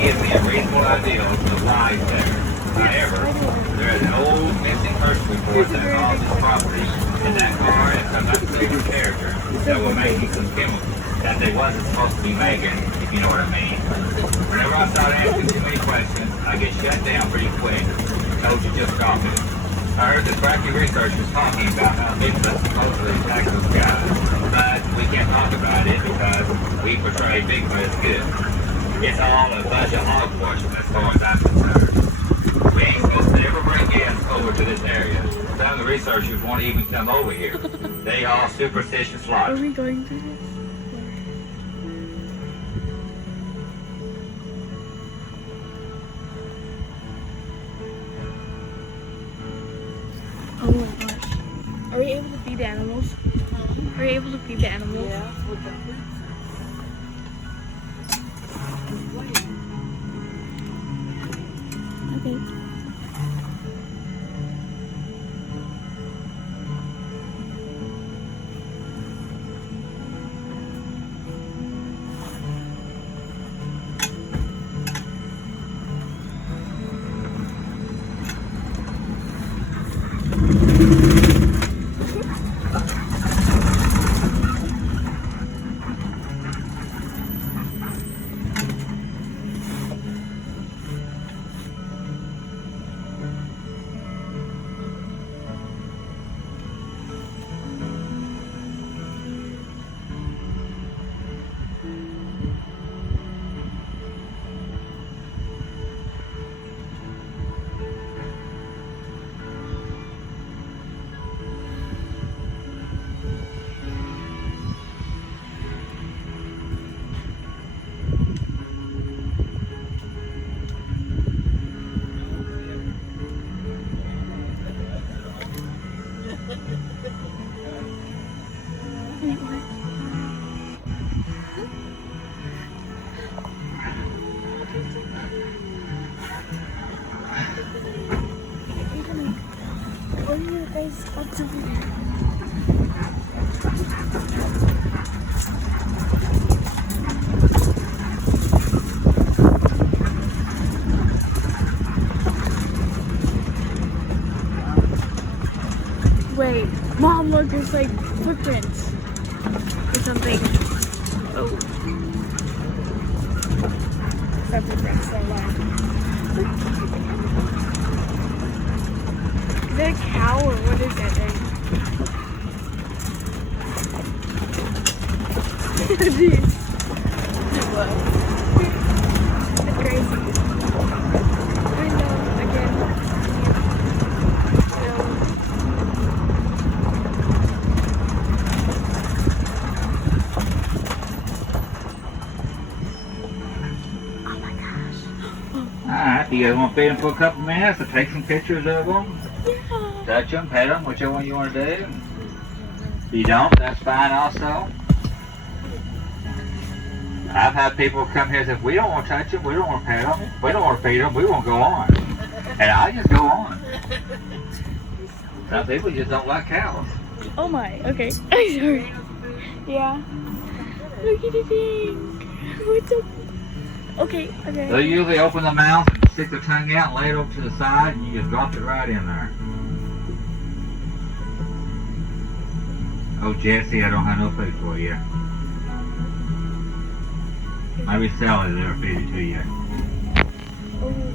gives me a reasonable idea of why he's there. However, there is an old missing person report that involves this property, and that car has some unstable character that will make some chemicals that they wasn't supposed to be making, if you know what I mean. Whenever I start asking too many questions, I get shut down pretty quick. Told you just talking. I heard the cracky researchers talking about how Bigfoot supposedly attacked those guys, but we can't talk about it because we portray Bigfoot as good. It's all a bunch of hogwash as far as I'm concerned. We ain't supposed to ever bring guests over to this area. Some of the researchers won't even come over here. They all superstitious like. Are we going through this? Oh my gosh. Are we able to feed the animals? Are we able to feed the animals? Yeah, with the fruits. Okay. What are you guys up to here? Wait, Mom, look, there's like footprints or something. Oh. That footprint's so long. Is that a cow or what is that thing? Jeez. What? That's crazy. I know, again. Oh my gosh. Alright, you guys want to feed them for a couple minutes or take some pictures of them? Yeah. Touch them, pet them, whichever one you want to do. If you don't, that's fine also. I've had people come here and say, we don't want to touch them, we don't want to pet them, we don't want to feed them, we want to go on. And I just go on. Some people just don't like cows. Oh my, okay. I'm sorry. Yeah. Look at the thing. What's up? Okay, okay. They'll usually open the mouth and stick their tongue out and lay it over to the side and you just drop it right in there. Oh, Jesse, I don't have no food for you. Maybe Sally there feed it to you. Oh my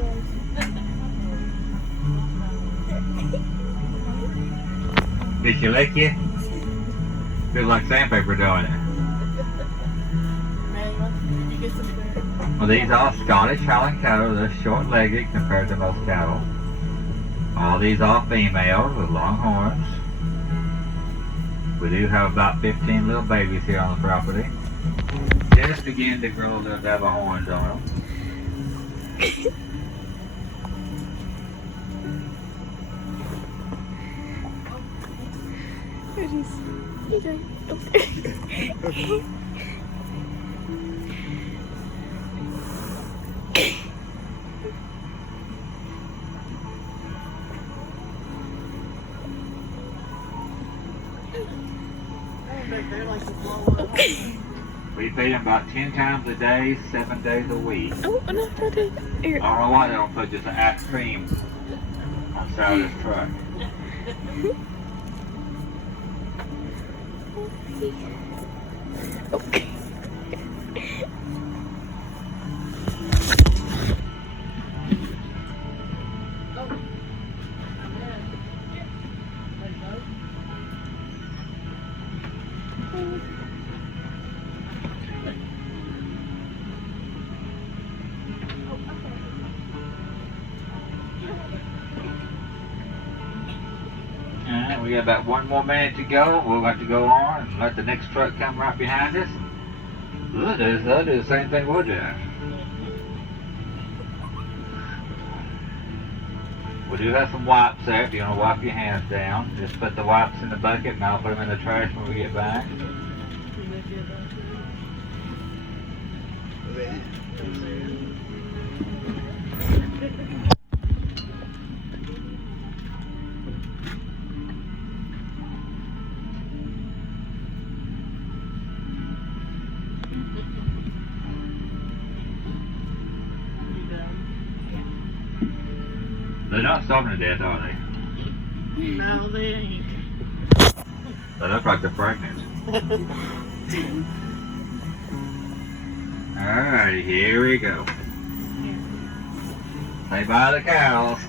gosh. Did she lick you? Feels like sandpaper doing it. Well, these are Scottish Highland cattle. They're short-legged compared to most cattle. All these are females with long horns. We do have about 15 little babies here on the property. Just beginning to grow little devil horns on them. We feed them about 10 times a day, 7 days a week. Oh, no, not it. Here. I don't know why they don't put just an ice cream on the side of this truck. Okay. Alright, we got about 1 more minute to go. We'll have to go on and let the next truck come right behind us. They'll do the same thing we're doing. We do have some wipes there if you want to wipe your hands down. Just put the wipes in the bucket and I'll put them in the trash when we get back. They're not starving to death, are they? No, they ain't. They look like they're pregnant. Alright, here we go. Say bye to the cows.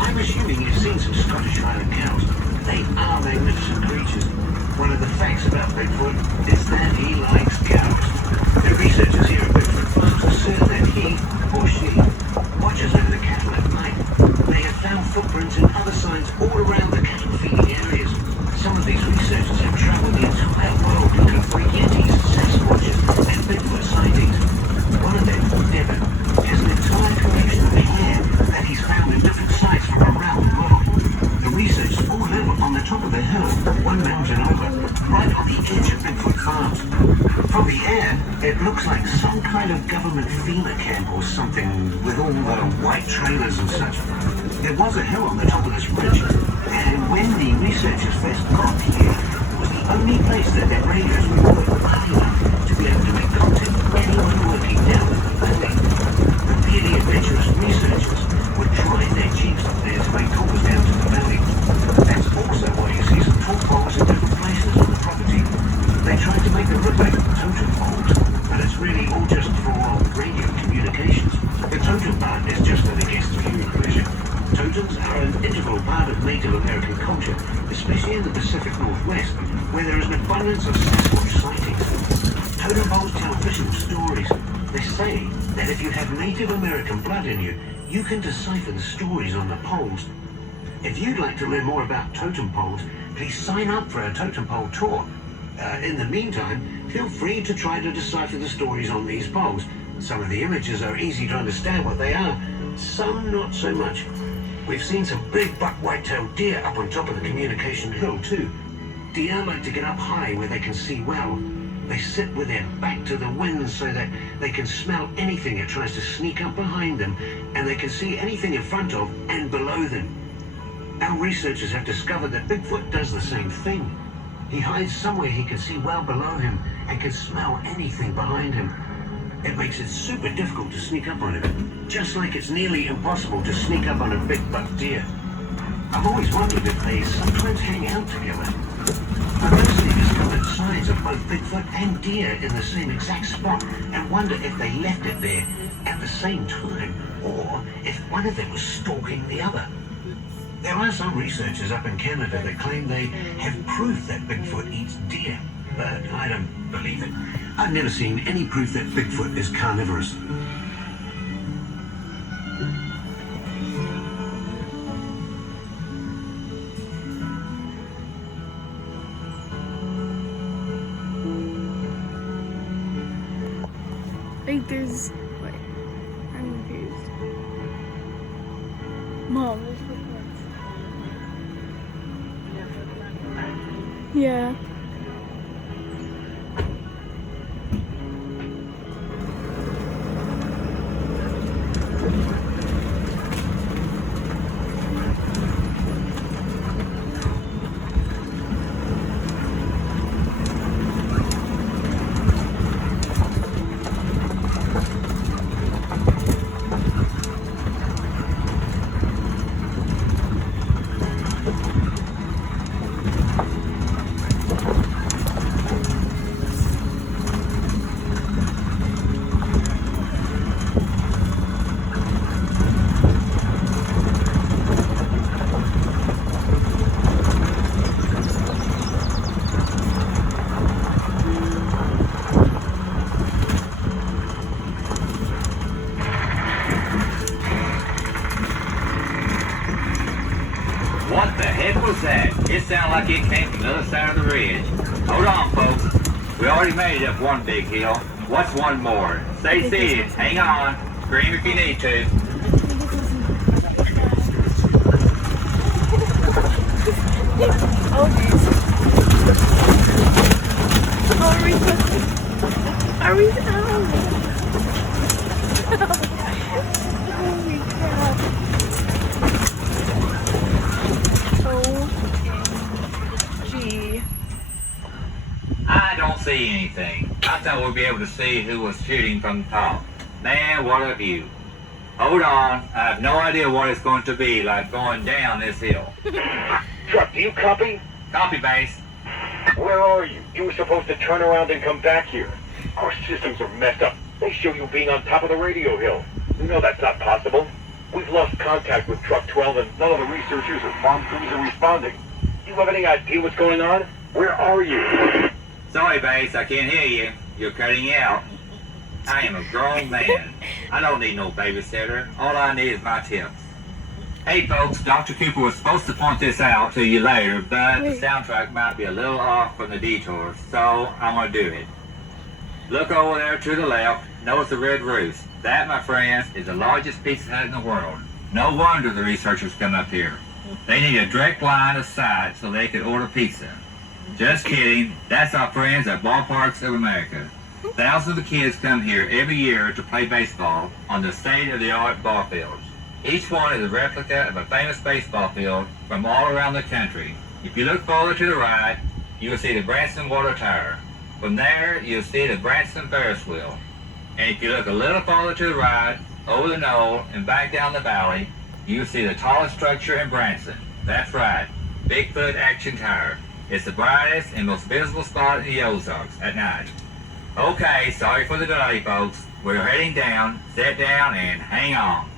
I'm assuming you've seen some Scottish Highland cows. They are magnificent creatures. One of the facts about Bigfoot is that he likes cows. The researchers here at Bigfoot Farms are certain that he, or she, watches over the cattle at night. They have found footprints and other signs all around the cattle feeding areas. Some of these researchers have traveled the entire world looking for Yetis, Sasquatches, and Bigfoot sightings. One of them, Devon, has an entire collection of hair that he's found in different sites from around the world. The researchers all live on the top of a hill, one mountain over, right on the edge of Bigfoot Farms. From the air, it looks like some kind of government FEMA camp or something with all the white trailers and such. There was a hill on the top of this ridge, and when the researchers first got here, it was the only place that their radios were high enough to be able to make contact with anyone working down in the valley. The really adventurous researchers would drive their jeeps up there to make calls down to the valley. That's also why you see some tall poles in different places on the property. They tried to make a replica totem pole, but it's really all just for radio communications. The totem part is just for the guests' viewing pleasure. Totems are an integral part of Native American culture, especially in the Pacific Northwest, where there is an abundance of Sasquatch sightings. Totem poles tell visual stories. They say that if you have Native American blood in you, you can decipher the stories on the poles. If you'd like to learn more about totem poles, please sign up for a totem pole tour. In the meantime, feel free to try to decipher the stories on these poles. Some of the images are easy to understand what they are, some not so much. We've seen some big buck white-tailed deer up on top of the communication hill too. Deer like to get up high where they can see well. They sit with their back to the wind so that they can smell anything that tries to sneak up behind them, and they can see anything in front of and below them. Our researchers have discovered that Bigfoot does the same thing. He hides somewhere he can see well below him and can smell anything behind him. It makes it super difficult to sneak up on him, just like it's nearly impossible to sneak up on a big buck deer. I've always wondered if they sometimes hang out together. I've actually discovered signs of both Bigfoot and deer in the same exact spot and wonder if they left it there at the same time or if one of them was stalking the other. There are some researchers up in Canada that claim they have proof that Bigfoot eats deer, but I don't believe it. I've never seen any proof that Bigfoot is carnivorous. Like there's, wait, I'm confused. Mom, there's footprints. Yeah. What the heck was that? It sounded like it came from the other side of the ridge. Hold on, folks. We already made it up one big hill. What's one more? Stay seated. Hang on. Scream if you need to. Oh, geez. Are we out? Holy crap. Gee. I don't see anything. I thought we'd be able to see who was shooting from the top. Man, what a view. Hold on. I have no idea what it's going to be like going down this hill. Truck, do you copy? Copy, base. Where are you? You were supposed to turn around and come back here. Our systems are messed up. They show you being on top of the radio hill. You know that's not possible. We've lost contact with Truck 12 and none of the researchers or farm crews are responding. Do you have any idea what's going on? Where are you? Sorry, base. I can't hear you. You're cutting out. I am a grown man. I don't need no babysitter. All I need is my tips. Hey folks, Dr. Cooper was supposed to point this out to you later, but the soundtrack might be a little off from the detours, so I'm going to do it. Look over there to the left. Notice the red roost. That, my friends, is the largest pizza hut in the world. No wonder the researchers come up here. They need a direct line of sight so they can order pizza. Just kidding. That's our friends at Ballparks of America. Thousands of kids come here every year to play baseball on the state-of-the-art ball fields. Each one is a replica of a famous baseball field from all around the country. If you look farther to the right, you will see the Branson Water Tower. From there, you'll see the Branson Ferris wheel. And if you look a little farther to the right, over the knoll and back down the valley, you'll see the tallest structure in Branson. That's right, Bigfoot Action Tower. It's the brightest and most visible spot in the Ozarks at night. Okay, sorry for the delay, folks. We're heading down. Sit down and hang on.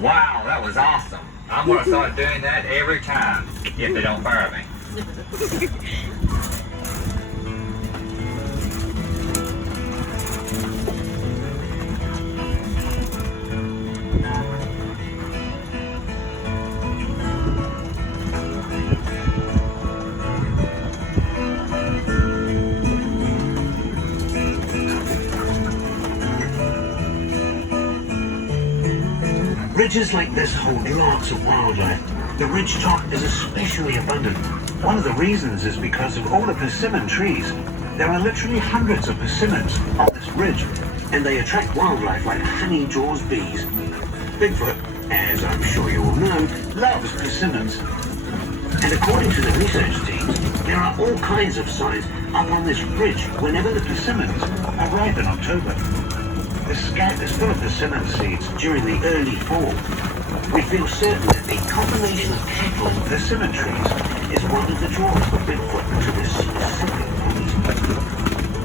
Wow, that was awesome. I'm going to start doing that every time, if they don't fire me. Ridges like this hold lots of wildlife. The ridge top is especially abundant. One of the reasons is because of all the persimmon trees. There are literally hundreds of persimmons on this ridge, and they attract wildlife like honey jaws bees. Bigfoot, as I'm sure you all know, loves persimmons. And according to the research teams, there are all kinds of signs up on this ridge whenever the persimmons are ripe in October. The scat is full of persimmon seeds during the early fall. We feel certain that the combination of cattle and persimmon trees is one of the draws for Bigfoot to this specific point.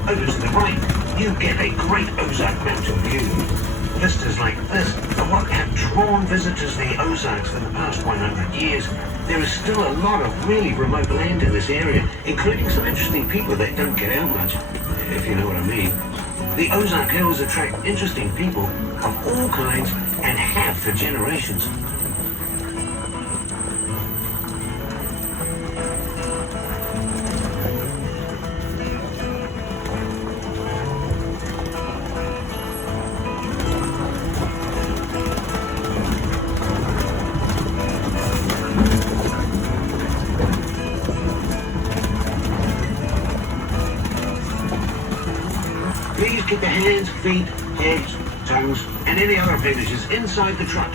Over to the right, you get a great Ozark mountain view. Vistas like this are what have drawn visitors to the Ozarks for the past 100 years. There is still a lot of really remote land in this area, including some interesting people that don't get out much, if you know what I mean. The Ozark Hills attract interesting people of all kinds and have for generations. Please keep your hands, feet, heads, tongues, and any other appendages inside the truck.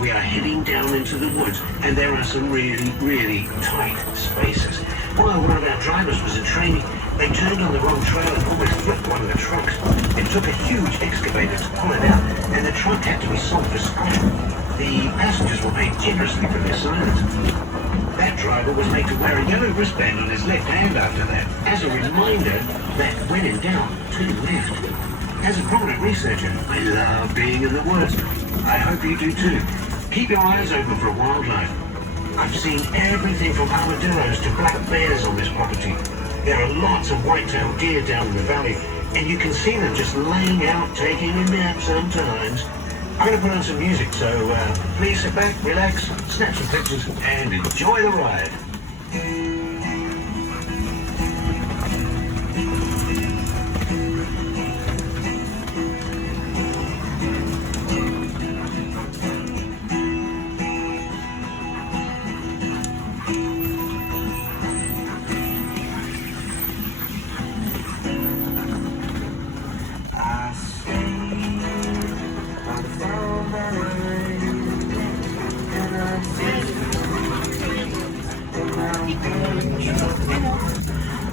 We are heading down into the woods, and there are some really tight spaces. While one of our drivers was in training, they turned on the wrong trail and almost flipped one of the trucks. It took a huge excavator to pull it out, and the truck had to be sold for scrap. The passengers were paid generously for their silence. That driver was made to wear a yellow wristband on his left hand after that, as a reminder that when in doubt, turn left. As a prominent researcher, I love being in the woods. I hope you do too. Keep your eyes open for wildlife. I've seen everything from armadillos to black bears on this property. There are lots of white-tailed deer down in the valley, and you can see them just laying out, taking a nap sometimes. I'm going to put on some music, so please sit back, relax, snap some pictures, and enjoy the ride.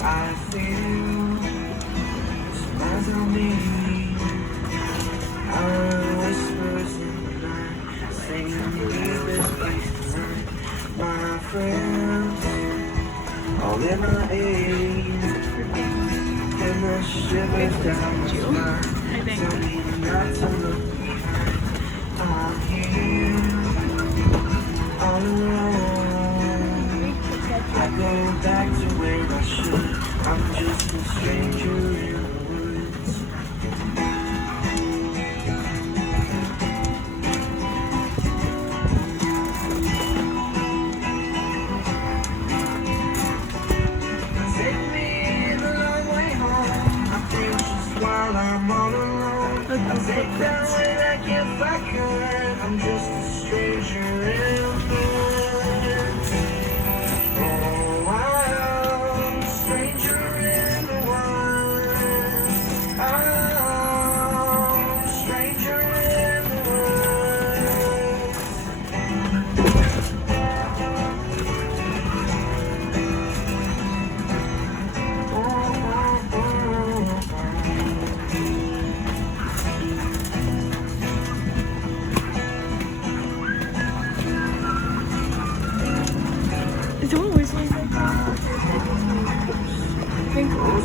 I feel smiles on me. Our whispers in the night, saying you leave this place tonight. My friends, all in my aid, and the shivers down my spine. Tell me not to look behind. I'm here, all alone. I go back to where I should. I'm just a stranger in the woods. Take me the long way home. I feel just while I'm all alone. I'll take that way like if I could. I'm just a stranger in the woods. It's always like that. I think what?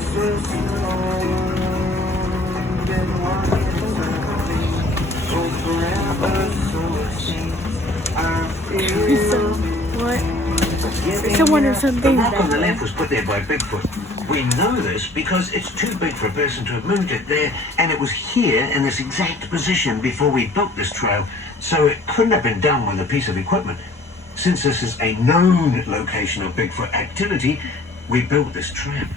Someone or something. The rock on the left was put there by Bigfoot. We know this because it's too big for a person to have moved it there, and it was here in this exact position before we built this trail, so it couldn't have been done with a piece of equipment. Since this is a known location of Bigfoot activity, we built this trap.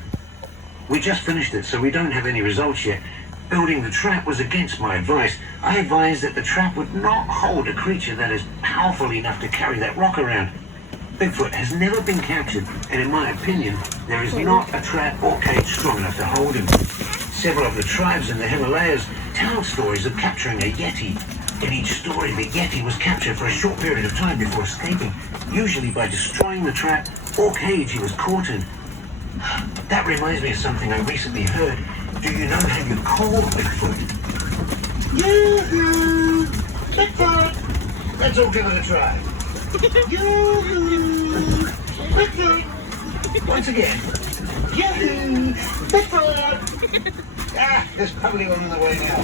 We just finished it, so we don't have any results yet, Building the trap was against my advice. I advised that the trap would not hold a creature that is powerful enough to carry that rock around. Bigfoot has never been captured, and in my opinion, there is not a trap or cage strong enough to hold him. Several of the tribes in the Himalayas tell stories of capturing a yeti. In each story, the yeti was captured for a short period of time before escaping, usually by destroying the trap or cage he was caught in. That reminds me of something I recently heard. Do you know how you call Bigfoot? Yoo-hoo! Bigfoot! Let's all give it a try. Yoo-hoo! Bigfoot! Once again. Yoo-hoo! Bigfoot! Ah, there's probably one on the way now.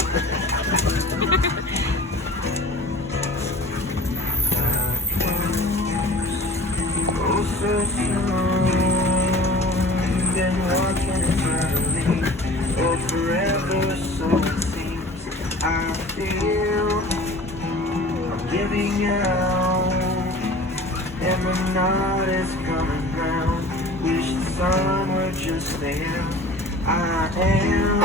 Oh, so strong. Been walking eternally, or forever, so it seems. I feel I'm giving out, and the night is coming round. Wish the sun were just there. I am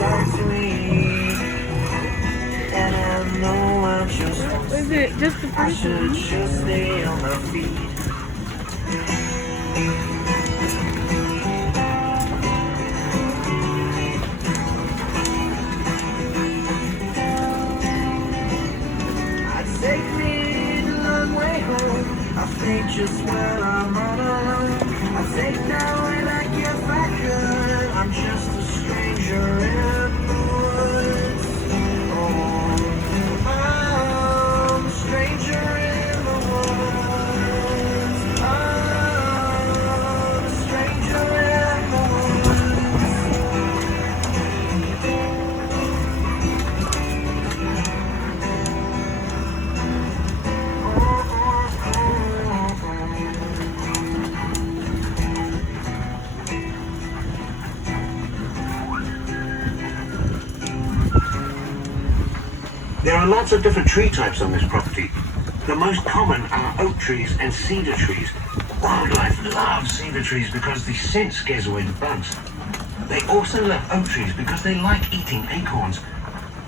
likely, and I know I'm just Was it just the I first should one? just stay on my feet. I'd take me the long way home. I think just when I'm all alone. I take now and I guess I could. I'm just a stranger in the woods. Oh, I'm a stranger in the woods. I'm a stranger in the There are lots of different tree types on this property. The most common are oak trees and cedar trees. Wildlife loves cedar trees because the scent scares away the bugs. They also love oak trees because they like eating acorns.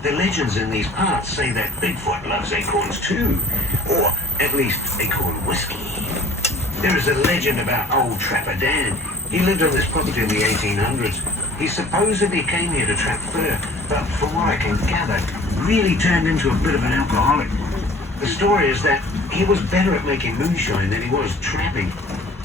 The legends in these parts say that Bigfoot loves acorns too, or at least acorn whiskey. There is a legend about old Trapper Dan. He lived on this property in the 1800s. He supposedly came here to trap fur, but from what I can gather, really turned into a bit of an alcoholic. The story is that he was better at making moonshine than he was trapping.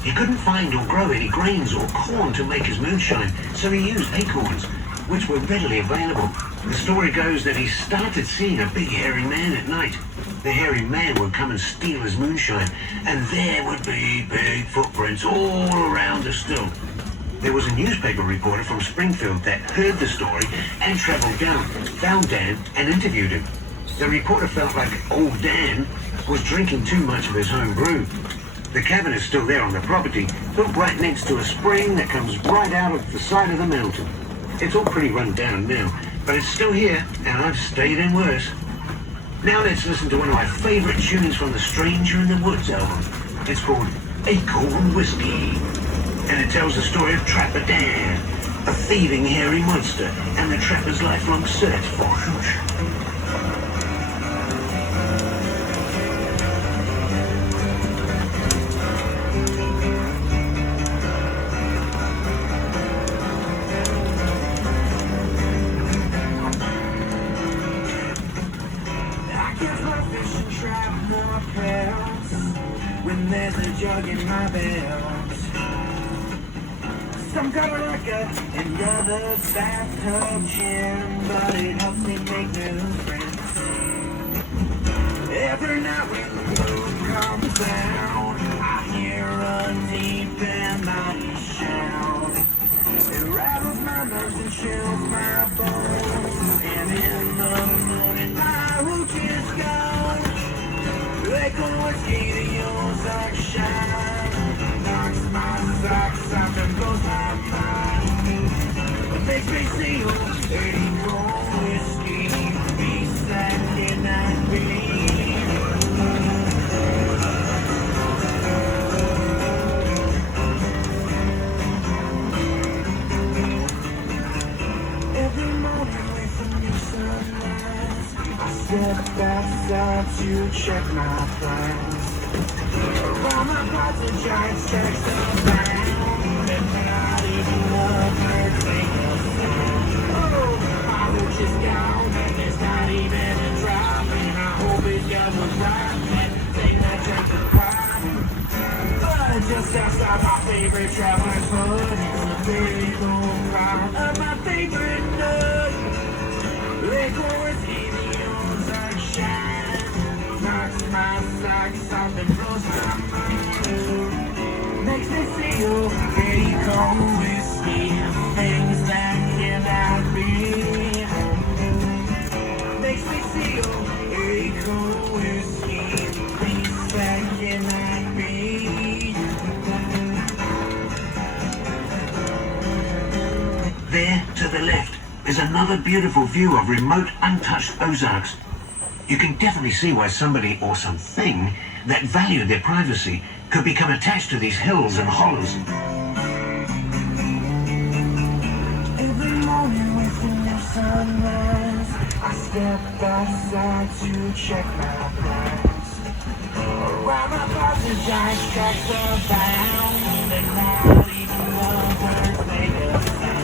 He couldn't find or grow any grains or corn to make his moonshine, so he used acorns, which were readily available. The story goes that he started seeing a big hairy man at night. The hairy man would come and steal his moonshine, and there would be big footprints all around the still. There was a newspaper reporter from Springfield that heard the story and traveled down, found Dan, and interviewed him. The reporter felt like old Dan was drinking too much of his home brew. The cabin is still there on the property, built right next to a spring that comes right out of the side of the mountain. It's all pretty run down now, but it's still here, and I've stayed in worse. Now let's listen to one of my favorite tunes from the Stranger in the Woods album. It's called Acorn Whiskey, and it tells the story of Trapper Dan, a thieving hairy monster, and the trapper's lifelong search for hooch. I guess my fishing trap more crowds when there's a jug in my belt. Some cover like and others bathtub gin, but it helps me make new friends. Every night when the moon comes out, I hear a deep and mighty shout. It rattles my nerves and chills my bones, and in the morning my hooch is gone. Acorn whiskey, the Ozark shine, knocks my socks off and blows my mind. What makes me sing acorn whiskey, be sad cannot believe. Every outside to check my plans. Around my pots and giant stacks of bound, and not even a bird make a sound. Oh, my hooch is gone, and there's not even a drop, and I hope it doesn't rot, and they not take the pop. But just outside my favorite traveling foot is a big old pile of my favorite nuts. Liquor's easy on sunshine, knocks my socks off and blows my mind. Makes me feel Acorn whiskey, things that cannot be. Makes me feel Acorn whiskey, things that cannot be. There, to the left, is another beautiful view of remote, untouched Ozarks. You can definitely see why somebody or something that valued their privacy could become attached to these hills and hollows. Every morning with a new sunrise, I step outside to check my plans. Around my pots and giant tracks abound, and not even one bird make a sound.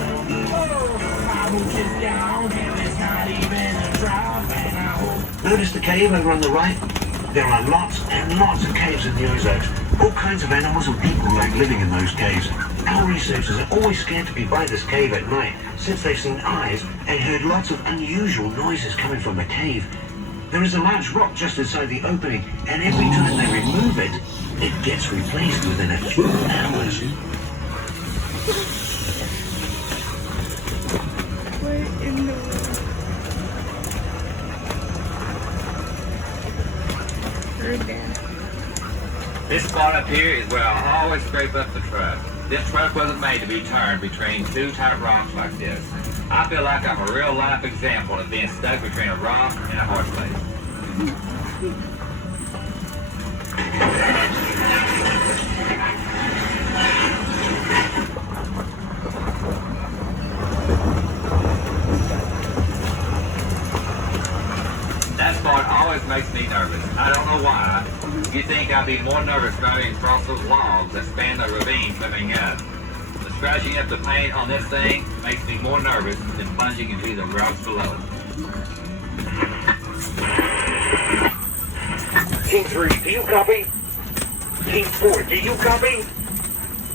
Oh, my hooch is down, and there's not even a drop, and I hope. Notice the cave over on the right? There are lots and lots of caves in the Ozarks. All kinds of animals and people like living in those caves. Our researchers are always scared to be by this cave at night, since they've seen eyes and heard lots of unusual noises coming from the cave. There is a large rock just inside the opening, and every time they remove it, it gets replaced within a few hours. What in the world? Heard that. This spot up here is where I always scrape up the truck. This truck wasn't made to be turned between two tight rocks like this. I feel like I'm a real life example of being stuck between a rock and a horse place. That spot always makes me nervous. I don't know why. You think I'd be more nervous driving across those logs that span the ravine coming up. The scratching up the paint on this thing makes me more nervous than plunging into the rocks below. Team 3, do you copy? Team 4, do you copy?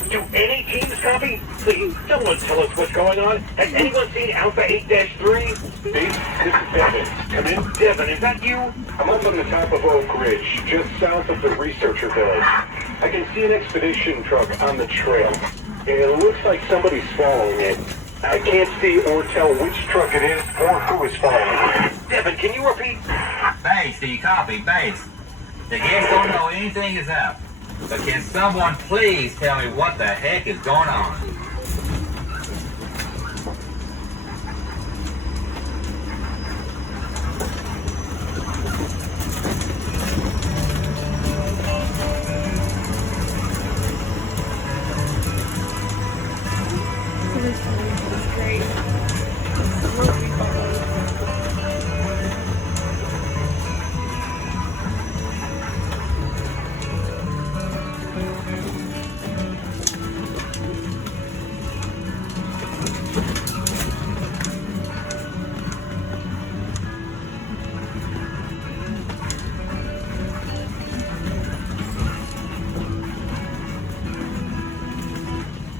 Do any teams copy? Please, someone tell us what's going on. Has anyone seen Alpha 8-3? This is Devin. Come in. Devin, is that you? I'm up on the top of Oak Ridge, just south of the researcher village. I can see an expedition truck on the trail. It looks like somebody's following it. I can't see or tell which truck it is or who is following it. Devin, can you repeat? Base, do you copy? Base. The guests don't know anything is up. But can someone please tell me what the heck is going on? This is great. Absolutely cool.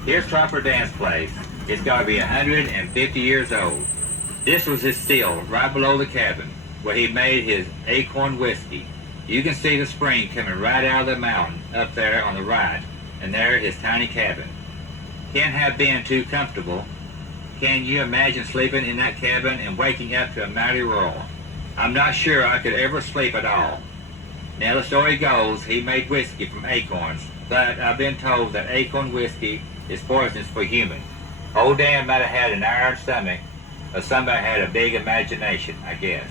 Here's Trapper Dan's place. It's got to be 150 years old. This was his still, right below the cabin, where he made his acorn whiskey. You can see the spring coming right out of the mountain up there on the right, and there his tiny cabin. Can't have been too comfortable. Can you imagine sleeping in that cabin and waking up to a mighty roar? I'm not sure I could ever sleep at all. Now the story goes he made whiskey from acorns, but I've been told that acorn whiskey is poisonous for humans. Old Dan might have had an iron stomach, or somebody had a big imagination, I guess.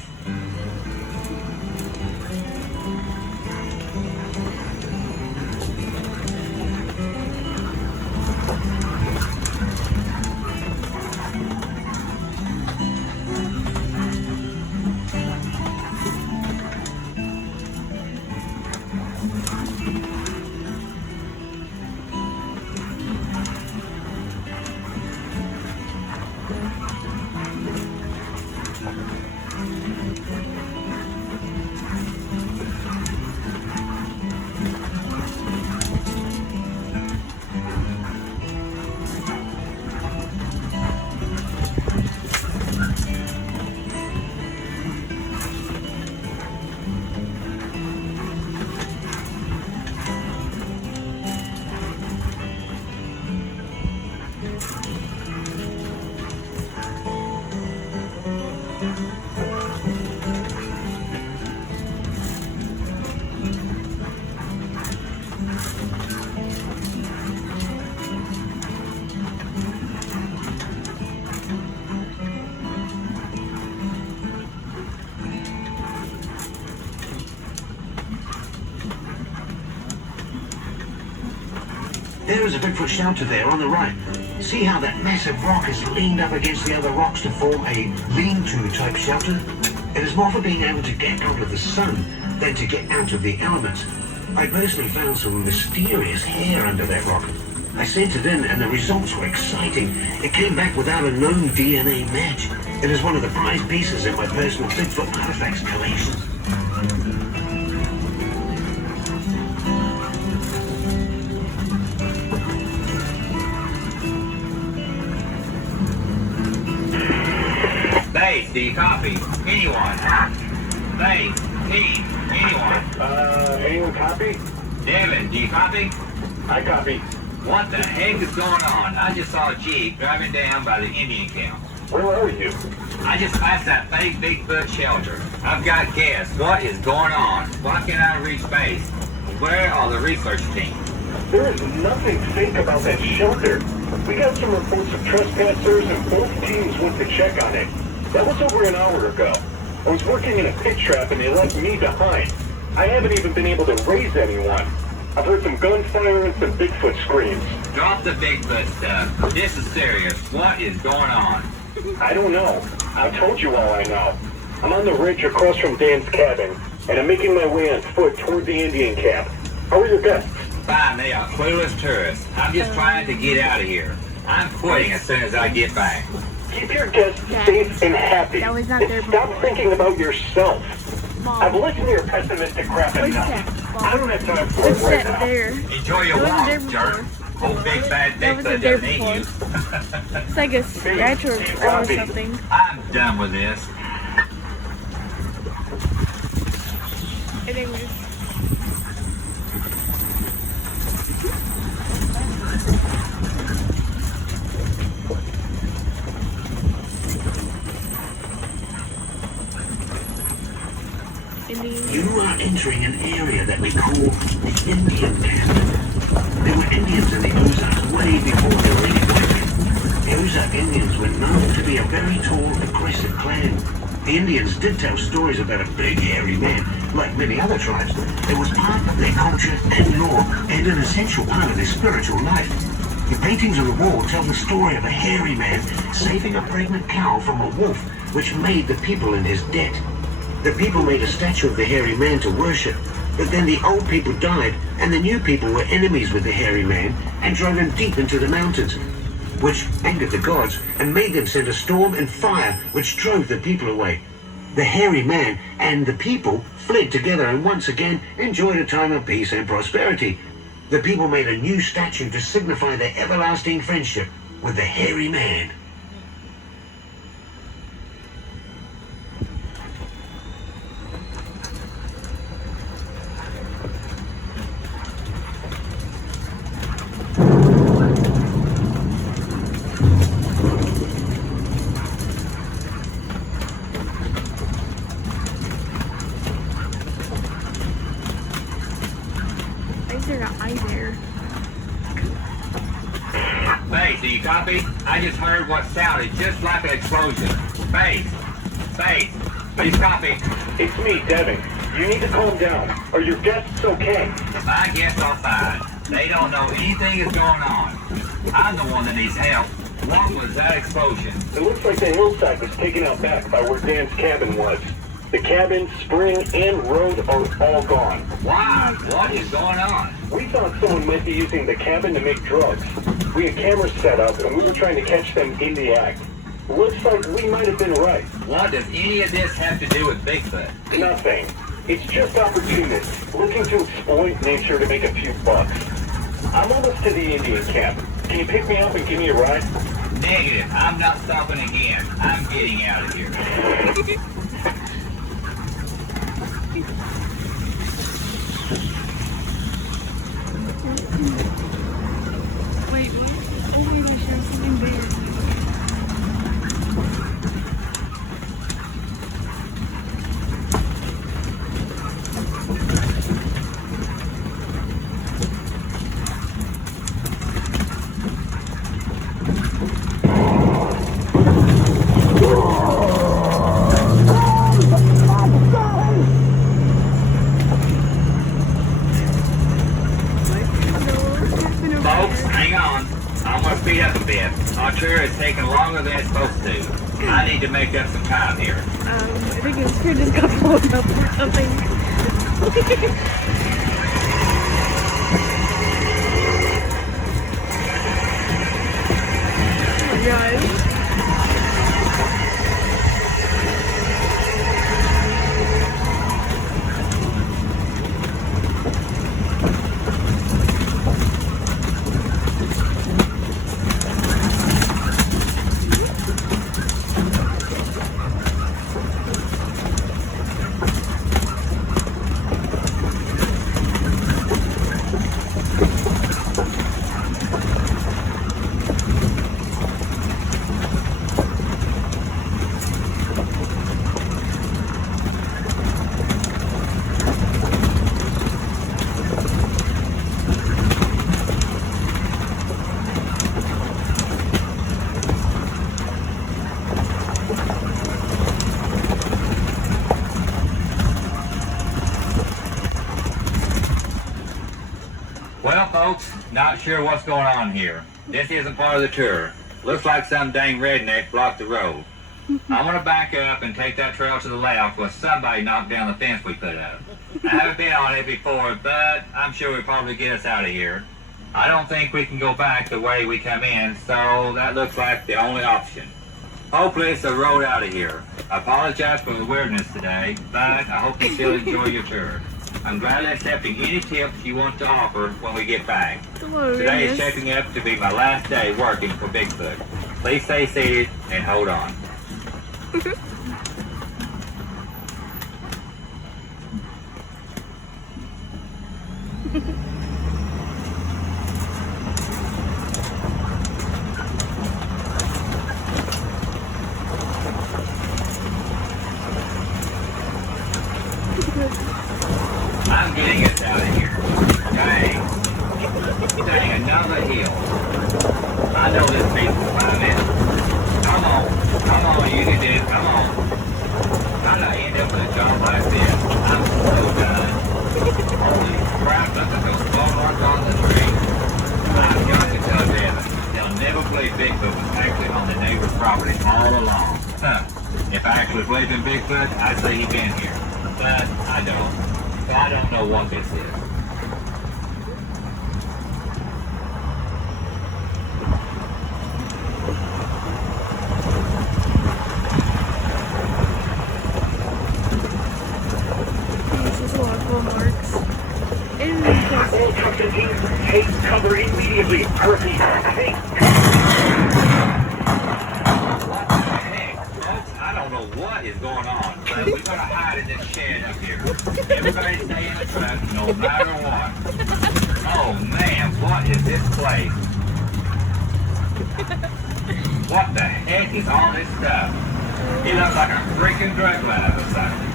There is a Bigfoot shelter there on the right. See how that massive rock is leaned up against the other rocks to form a lean-to type shelter? It is more for being able to get out of the sun than to get out of the elements. I personally found some mysterious hair under that rock. I sent it in and the results were exciting. It came back without a known DNA match. It is one of the prized pieces in my personal Bigfoot artifacts collection. Base, do you copy? Anyone? Base, team, anyone? Anyone copy? Devin, do you copy? I copy. What the heck is going on? I just saw a Jeep driving down by the Indian camp. Where are you? I just passed that fake Bigfoot shelter. I've got guests. What is going on? Why can't I reach base? Where are the research teams? There is nothing fake about that shelter. We got some reports of trespassers and both teams went to check on it. That was over an hour ago. I was working in a pit trap and they left me behind. I haven't even been able to raise anyone. I've heard some gunfire and some Bigfoot screams. Drop the Bigfoot stuff. This is serious. What is going on? I don't know. I've told you all I know. I'm on the ridge across from Dan's cabin, and I'm making my way on foot toward the Indian camp. How are your guests? Fine, they are clueless tourists. I'm just trying to get out of here. I'm quitting as soon as I get back. Keep your guests safe and happy. That was not And there stop before. thinking about yourself. Mom. I've listened to your pessimistic crap What's enough. that? I don't have time for it What's right that now. there? Enjoy your That wasn't walk, there jerk. Old big bad That wasn't Bigfoot there doesn't eat you. It's like a scratch or something. I'm done with this. Anyways. You are entering an area that we call the Indian camp. There were Indians in the Ozarks way before they were any white men. The Ozark Indians were known to be a very tall, aggressive clan. The Indians did tell stories about a big, hairy man, like many other tribes. It was part of their culture and law, and an essential part of their spiritual life. The paintings on the wall tell the story of a hairy man saving a pregnant cow from a wolf, which made the people in his debt. The people made a statue of the hairy man to worship, but then the old people died, and the new people were enemies with the hairy man and drove him deep into the mountains, which angered the gods and made them send a storm and fire, which drove the people away. The hairy man and the people fled together and once again enjoyed a time of peace and prosperity. The people made a new statue to signify their everlasting friendship with the hairy man. Base, do you copy? I just heard what sounded just like an explosion. Base, please copy. It's me, Devin. You need to calm down. Are your guests okay? My guests are fine. They don't know anything is going on. I'm the one that needs help. What was that explosion? It looks like the hillside was taken out back by where Dan's cabin was. The cabin, spring, and road are all gone. Wow, What is going on? We thought someone might be using the cabin to make drugs. We had cameras set up and we were trying to catch them in the act. Looks like we might have been right. What does any of this have to do with Bigfoot? Nothing. It's just opportunists looking to exploit nature to make a few bucks. I'm almost to the Indian camp. Can you pick me up and give me a ride? Negative. I'm not stopping again. I'm getting out of here. Wait, what? Oh my gosh, there's something there. Folks, hang on. I'm going to speed up a bit. Our tour is taking longer than it's supposed to. I need to make up some time here. I think his food just got blown up or something. Oh my gosh. Well, folks, not sure what's going on here. This isn't part of the tour. Looks like some dang redneck blocked the road. I'm gonna back up and take that trail to the left where somebody knocked down the fence we put up. I haven't been on it before, but I'm sure it'll probably get us out of here. I don't think we can go back the way we come in, so that looks like the only option. Hopefully it's a road out of here. I apologize for the weirdness today, but I hope you still enjoy your tour. I'm gladly accepting any tips you want to offer when we get back. Today is shaping up to be my last day working for Bigfoot. Please stay seated and hold on. I'm getting us out of here. Dang. Dang, another hill. I know this piece will climb in. Come on, you can do it, come on. How did I end up with a job like this? I'm so done. Holy crap, look at those claw marks on the tree. I've got to tell Devin, they'll never believe Bigfoot was actually on the neighbor's property all along. Huh. If I actually believed in Bigfoot, I'd say he'd been here. But I don't. So I don't know what this is. This is a lot of cool marks. And All trucks and teams, take cover immediately. I repeat, take What the heck, folks? I don't know what is going on, but we're gonna hide in this shed up here. Everybody stay in the truck, no matter what. Oh man, what is this place? What the heck is all this stuff? It looks like a freaking drug lab or something.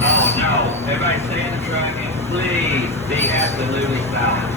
Oh no, everybody stay in the truck and please be absolutely silent.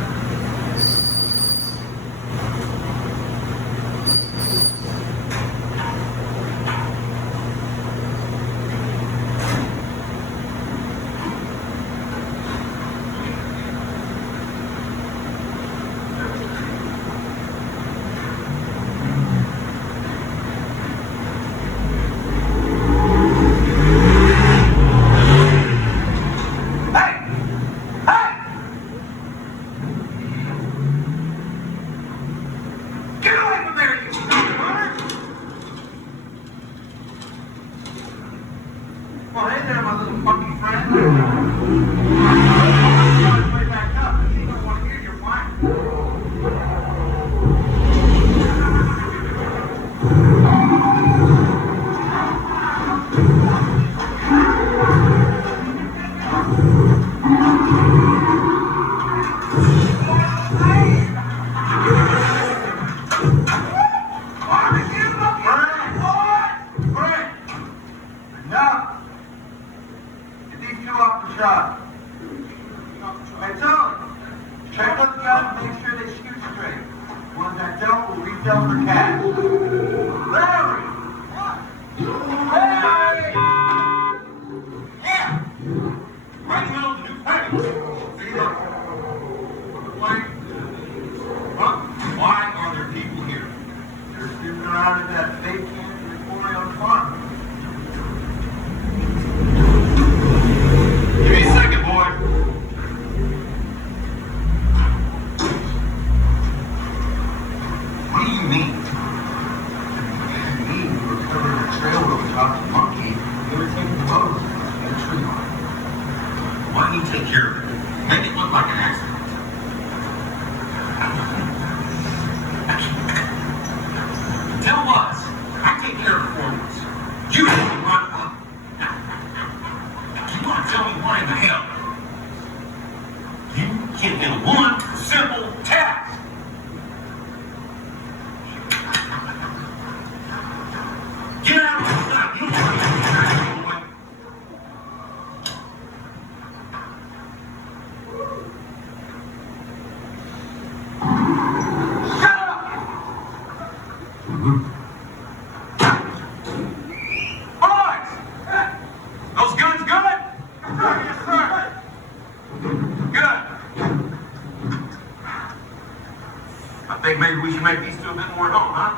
Maybe we should make these two a bit more at home, huh?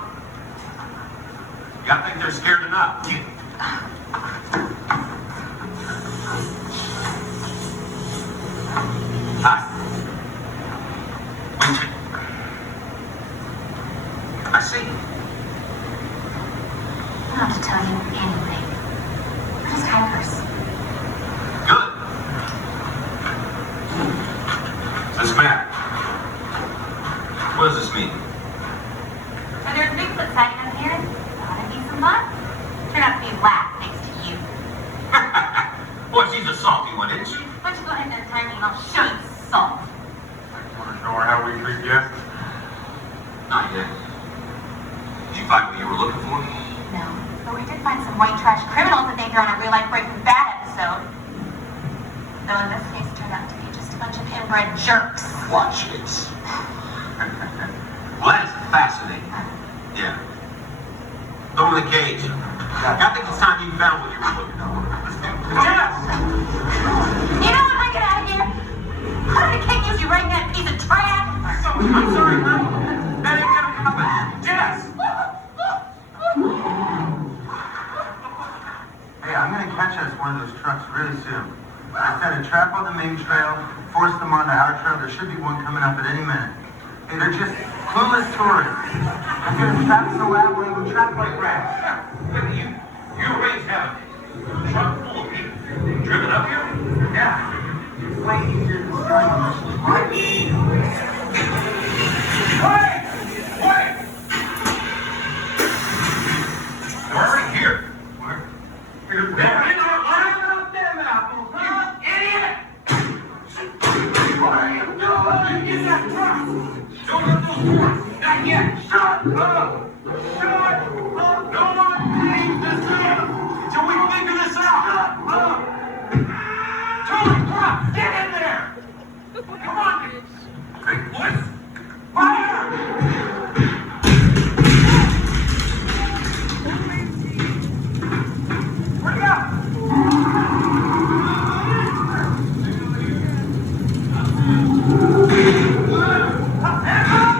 Yeah, I think they're scared enough. Hi. I see. I don't have to tell you anything. We're just hikers. Good. What's this matter? What does this mean? So there's a Bigfoot sighting up here. Wanna be some fun? Turned out to be a laugh thanks to you. Boy, she's a salty one, isn't she? Why don't you go ahead and untie me and I'll show you the salt. Want to show her how we treat guests? Not yet. Did you find what you were looking for? No, but we did find some white trash criminals that they threw on a real-life Breaking Bad episode. Though in this case, it turned out to be just a bunch of inbred jerks. Watch it. Well, that's fascinating. Yeah. Throw in the cage. I think it's time you found what you were looking for. Yes! You know what? I get out of here. I can't use you right in that piece of trash. I'm sorry, honey. That ain't gonna happen. Jess! Hey, I'm gonna catch us one of those trucks really soon. I set a trap on the main trail, force them onto our trail. There should be one coming up at any minute. Hey, they're just clueless tourists. I'm gonna trap in the lab where we trap like rats. You arranged having a truck full of people driven up here? Yeah. It's way easier to destroy them. Right? Wait! Wait! They're already here. Where? They're in our line of them apples, huh? You idiot! What are you doing? Get that truck! Don't let those boys! Not yet! Shut up! Shut up! No one leaves this camp till we figure this out! Shut up! Tony, come on! Get in there! Come on! Big boys! Fire! Where'd you go? Hands up!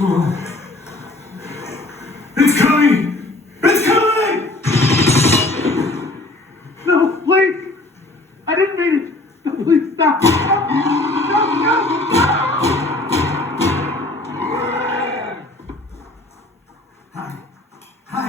on. It's coming! It's coming! No, please! I didn't mean it! No, please stop! No! No! Hi. Hi.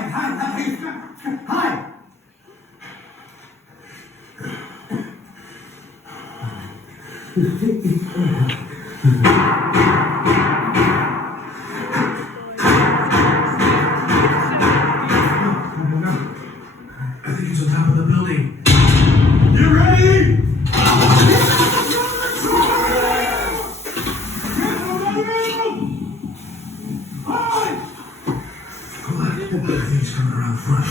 I think it's on top of the building. You ready? He's coming around the front.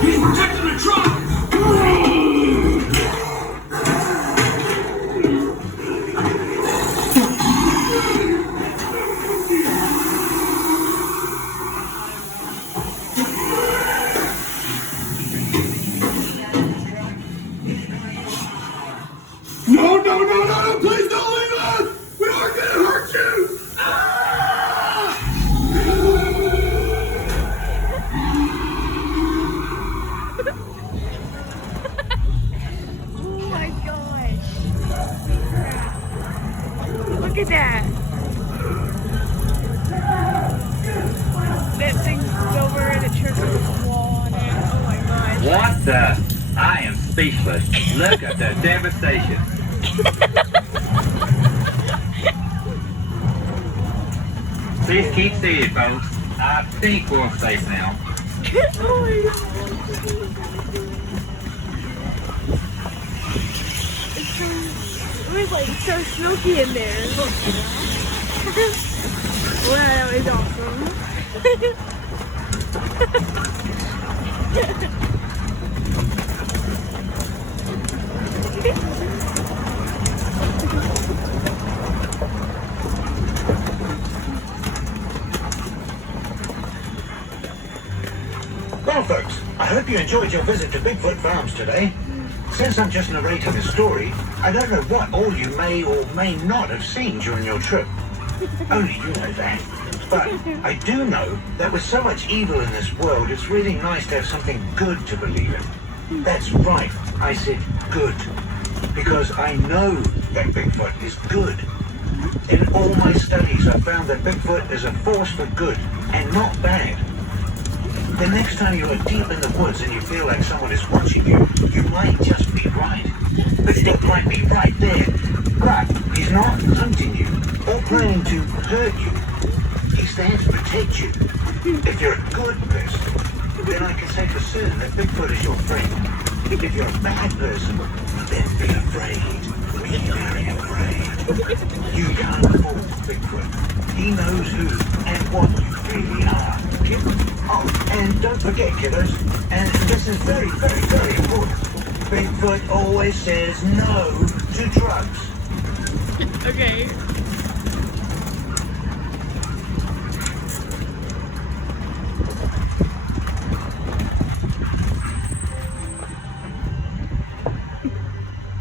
He's protecting the truck! No, please don't leave us! We aren't gonna hurt you! Oh my gosh. Look at that. That thing's over and it turns into a wall on it. Oh my gosh. What the? I am speechless. Look at the devastation. Please keep seated, folks. I think we're safe now. Oh my gosh. It was like so smoky in there. Wow, that was awesome. Well, folks, I hope you enjoyed your visit to Bigfoot Farms today. Since I'm just narrating a story, I don't know what all you may or may not have seen during your trip. Only you know that. But I do know that with so much evil in this world, it's really nice to have something good to believe in. That's right, I said good. Because I know that Bigfoot is good. In all my studies, I found that Bigfoot is a force for good and not bad. The next time you are deep in the woods and you feel like someone is watching you, you might just be right. Bigfoot might be right there, but he's not hunting you or planning to hurt you. He's there to protect you. If you're a good person, then I can say for certain that Bigfoot is your friend. If you're a bad person, then be afraid. Be very afraid. You can't fool Bigfoot. He knows who and what you really are. Oh, and don't forget, kiddos, and this is very, very, very important. Bigfoot always says no to drugs. Okay.